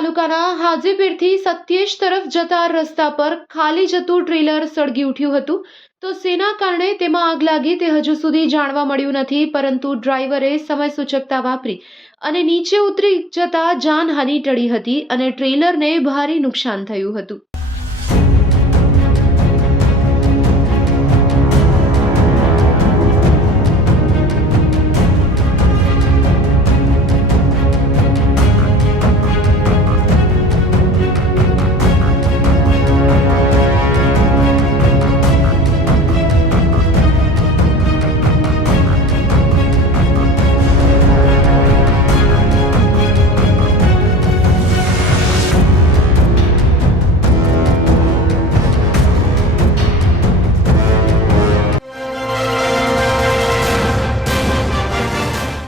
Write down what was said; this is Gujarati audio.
તાલુકાના હાજીપીરથી સત્યેશ તરફ જતા રસ્તા પર ખાલી જતું ટ્રેલર સળગી ઉઠ્યું હતું તો શેના કારણે તેમાં આગ લાગી તે હજુ સુધી જાણવા મળ્યું નથી, પરંતુ ડ્રાઈવરે સમયસૂચકતા વાપરી અને નીચે ઉતરી જતા જાનહાનિ ટળી હતી અને ટ્રેલરને ભારે નુકસાન થયું હતું।